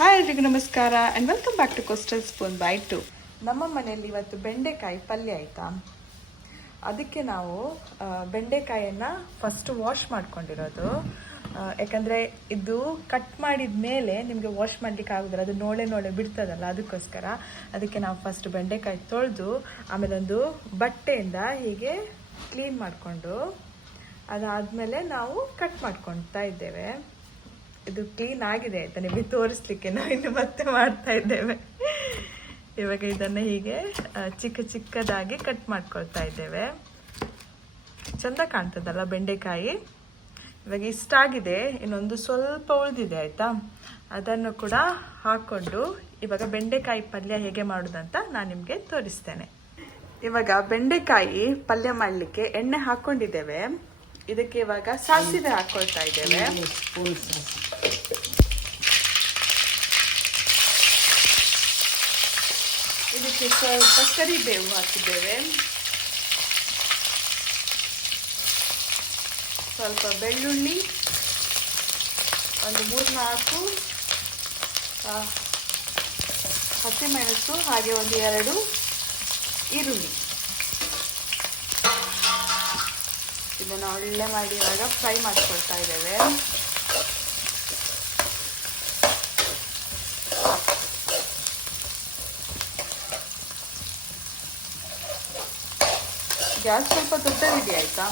Hi ಎಲ್ರಿಗೂ ನಮಸ್ಕಾರ and welcome back to coastal spoon by two. ನಮ್ಮ ಮನೆಯಲ್ಲಿ ಇವತ್ತು ಬೆಂಡೆಕಾಯಿ ಪಲ್ಯ ಆಯಿತಾ. ಅದಕ್ಕೆ ನಾವು ಬೆಂಡೆಕಾಯನ್ನು ಫಸ್ಟ್ ವಾಶ್ ಮಾಡ್ಕೊಂಡಿರೋದು. ಯಾಕಂದರೆ ಇದು ಕಟ್ ಮಾಡಿದ ಮೇಲೆ ನಿಮಗೆ ವಾಶ್ ಮಾಡಲಿಕ್ಕೆ ಆಗೋದಿಲ್ಲ, ಅದು ನೋಳೆ ಬಿಡ್ತದಲ್ಲ, ಅದಕ್ಕೋಸ್ಕರ ಅದಕ್ಕೆ ನಾವು ಫಸ್ಟ್ ಬೆಂಡೆಕಾಯಿ ತೊಳೆದು ಆಮೇಲೆ ಒಂದು ಬಟ್ಟೆಯಿಂದ ಹೀಗೆ ಕ್ಲೀನ್ ಮಾಡಿಕೊಂಡು ಅದಾದಮೇಲೆ ನಾವು ಕಟ್ ಮಾಡ್ಕೊಳ್ತಾ ಇದ್ದೇವೆ. ಇದು ಕ್ಲೀನ್ ಆಗಿದೆ ಆಯ್ತಾ, ನಿಮಗೆ ತೋರಿಸ್ಲಿಕ್ಕೆ ನಾವು ಇನ್ನು ಮತ್ತೆ ಮಾಡ್ತಾ ಇದ್ದೇವೆ. ಇವಾಗ ಇದನ್ನು ಹೀಗೆ ಚಿಕ್ಕದಾಗಿ ಕಟ್ ಮಾಡ್ಕೊಳ್ತಾ ಇದ್ದೇವೆ. ಚಂದ ಕಾಣ್ತದಲ್ಲ ಬೆಂಡೆಕಾಯಿ. ಇವಾಗ ಇಷ್ಟಾಗಿದೆ, ಇನ್ನೊಂದು ಸ್ವಲ್ಪ ಉಳಿದಿದೆ ಆಯ್ತಾ. ಅದನ್ನು ಕೂಡ ಹಾಕೊಂಡು ಇವಾಗ ಬೆಂಡೆಕಾಯಿ ಪಲ್ಯ ಹೇಗೆ ಮಾಡೋದಂತ ನಾನು ನಿಮಗೆ ತೋರಿಸ್ತೇನೆ. ಇವಾಗ ಬೆಂಡೆಕಾಯಿ ಪಲ್ಯ ಮಾಡಲಿಕ್ಕೆ ಎಣ್ಣೆ ಹಾಕೊಂಡಿದ್ದೇವೆ. ಇದಕ್ಕೆ ಇವಾಗ ಸಾಸಿವೆ ಹಾಕೊಳ್ತಾ ಇದ್ದೇವೆ. ಇದಕ್ಕೆ ಸ್ವಲ್ಪ ಕರಿಬೇವು ಹಾಕಿದ್ದೇವೆ, ಸ್ವಲ್ಪ ಬೆಳ್ಳುಳ್ಳಿ, ಒಂದು 3-4 ಹಸಿಮೆಣಸು, ಹಾಗೆ ಒಂದು 2 ಈರುಳ್ಳಿ. ಇದನ್ನು ಒಳ್ಳೆ ಮಾಡಿ ಇವಾಗ ಫ್ರೈ ಮಾಡ್ಕೊಳ್ತಾ ಇದ್ದೇವೆ. ಗ್ಯಾಸ್ ಸ್ವಲ್ಪ ದೊಡ್ಡದಿದೆ ಆಯ್ತಾ,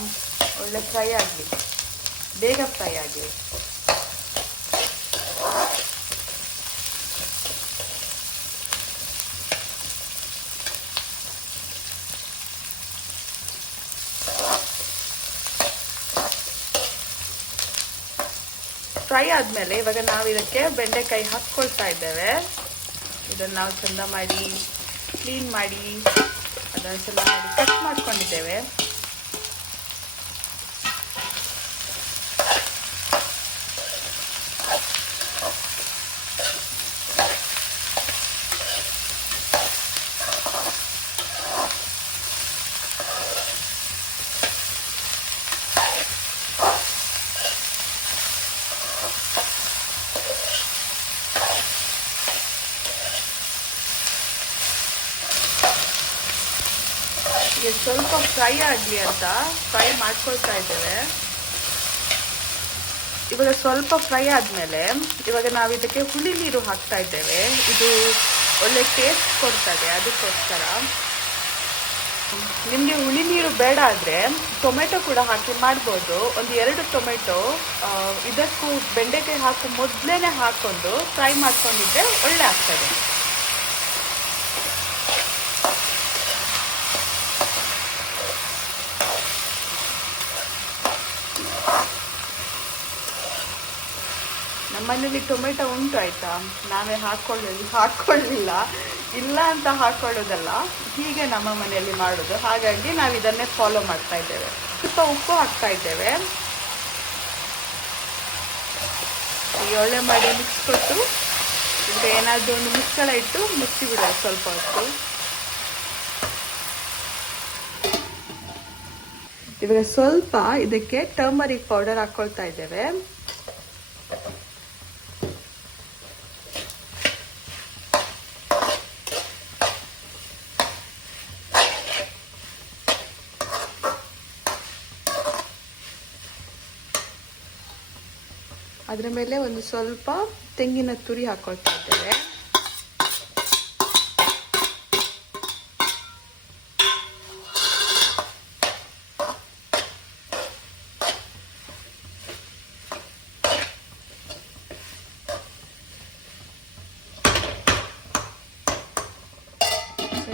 ಒಳ್ಳೆ ಫ್ರೈ ಆಗಲಿ, ಬೇಗ ಫ್ರೈ ಆಗಲಿ. ಫ್ರೈ ಆದಮೇಲೆ ಇವಾಗ ನಾವು ಇದಕ್ಕೆ ಬೆಂಡೆಕಾಯಿ ಹಾಕ್ಕೊಳ್ತಾ ಇದ್ದೇವೆ. ಇದನ್ನು ನಾವು ಚಂದ ಮಾಡಿ ಕ್ಲೀನ್ ಮಾಡಿ ಅದನ್ನು ಚಂದ ಮಾಡಿ ಕಟ್ ಮಾಡ್ಕೊಂಡಿದ್ದೇವೆ. ಸ್ವಲ್ಪ ಫ್ರೈ ಆಗಲಿ ಅಂತ ಫ್ರೈ ಮಾಡ್ಕೊಳ್ತಾ ಇದ್ದೇವೆ. ಇವಾಗ ಸ್ವಲ್ಪ ಫ್ರೈ ಆದಮೇಲೆ ಇವಾಗ ನಾವು ಇದಕ್ಕೆ ಹುಳಿ ನೀರು ಹಾಕ್ತಾ ಇದ್ದೇವೆ. ಇದು ಒಳ್ಳೆ ಟೇಸ್ಟ್ ಕೊಡ್ತದೆ, ಅದಕ್ಕೋಸ್ಕರ. ನಿಮಗೆ ಹುಳಿ ನೀರು ಬೇಡ ಆದರೆ ಟೊಮೆಟೊ ಕೂಡ ಹಾಕಿ ಮಾಡ್ಬೋದು. ಒಂದು 2 ಟೊಮೆಟೊ ಇದಕ್ಕೂ ಬೆಂಡೆಕಾಯಿ ಹಾಕಿ ಮೊದಲೇ ಹಾಕ್ಕೊಂಡು ಫ್ರೈ ಮಾಡ್ಕೊಂಡಿದ್ರೆ ಒಳ್ಳೆ ಆಗ್ತದೆ. ನಮ್ಮನೇಲಿ ಟೊಮೆಟೊ ಉಂಟು ಆಯ್ತಾ, ನಾವೇ ಹಾಕ್ಕೊಳ್ಳಿಲ್ಲ, ಇಲ್ಲ ಅಂತ ಹಾಕ್ಕೊಳ್ಳೋದಲ್ಲ, ಹೀಗೆ ನಮ್ಮ ಮನೆಯಲ್ಲಿ ಮಾಡೋದು. ಹಾಗಾಗಿ ನಾವು ಇದನ್ನೇ ಫಾಲೋ ಮಾಡ್ತಾ ಇದ್ದೇವೆ. ಸ್ವಲ್ಪ ಉಪ್ಪು ಹಾಕ್ತಾ ಇದ್ದೇವೆ. ಈಗ ಒಳ್ಳೆ ಮಾಡಿ ಮಿಕ್ಸ್ ಕೊಟ್ಟು ಈಗ ಏನಾದರೂ ಒಂದು ಮುಚ್ಚಳ ಇಟ್ಟು ಮುಚ್ಚಿ ಬಿಡೋದು ಸ್ವಲ್ಪ ಹೊತ್ತು. ಇವಾಗ ಸ್ವಲ್ಪ ಇದಕ್ಕೆ ಟರ್ಮರಿಕ್ ಪೌಡರ್ ಹಾಕ್ಕೊಳ್ತಾ ಇದ್ದೇವೆ. ಅದರ ಮೇಲೆ ಒಂದು ಸ್ವಲ್ಪ ತೆಂಗಿನ ತುರಿ ಹಾಕೊಳ್ತಾ ಇದ್ದೇವೆ.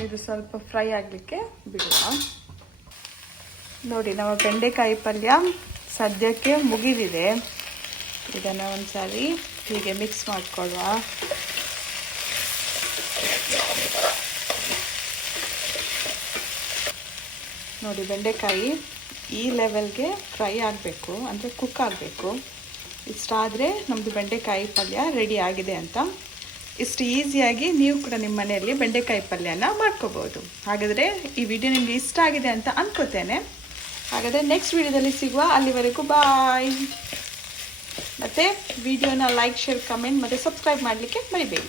ಇದು ಸ್ವಲ್ಪ ಫ್ರೈ ಆಗಲಿಕ್ಕೆ ಬಿಡುವ. ನೋಡಿ, ನಮ್ಮ ಬೆಂಡೆಕಾಯಿ ಪಲ್ಯ ಸದ್ಯಕ್ಕೆ ಮುಗಿದಿದೆ. ಇದನ್ನು ಒಂದ್ಸಾರಿ ಹೀಗೆ ಮಿಕ್ಸ್ ಮಾಡ್ಕೊಳ್ಳುವ. ನೋಡಿ, ಬೆಂಡೆಕಾಯಿ ಈ ಲೆವೆಲ್ಗೆ ಫ್ರೈ ಆಗಬೇಕು, ಅಂದರೆ ಕುಕ್ ಆಗಬೇಕು. ಇಷ್ಟಾದರೆ ನಮ್ಮದು ಬೆಂಡೆಕಾಯಿ ಪಲ್ಯ ರೆಡಿ ಆಗಿದೆ ಅಂತ. ಇಷ್ಟು ಈಸಿಯಾಗಿ ನೀವು ಕೂಡ ನಿಮ್ಮ ಮನೆಯಲ್ಲಿ ಬೆಂಡೆಕಾಯಿ ಪಲ್ಯನ ಮಾಡ್ಕೋಬೋದು. ಹಾಗಾದರೆ ಈ ವಿಡಿಯೋ ನಿಮಗೆ ಇಷ್ಟ ಆಗಿದೆ ಅಂತ ಅಂದ್ಕೋತೇನೆ. ಹಾಗಾದರೆ ನೆಕ್ಸ್ಟ್ ವಿಡಿಯೋದಲ್ಲಿ ಸಿಗುವ. ಅಲ್ಲಿವರೆಗೂ ಬಾಯ್. ಮತ್ತು ವಿಡಿಯೋನ ಲೈಕ್ ಶೇರ್ ಕಮೆಂಟ್ ಮತ್ತು ಸಬ್ಸ್ಕ್ರೈಬ್ ಮಾಡಲಿಕ್ಕೆ ಮರಿಬೇಡಿ.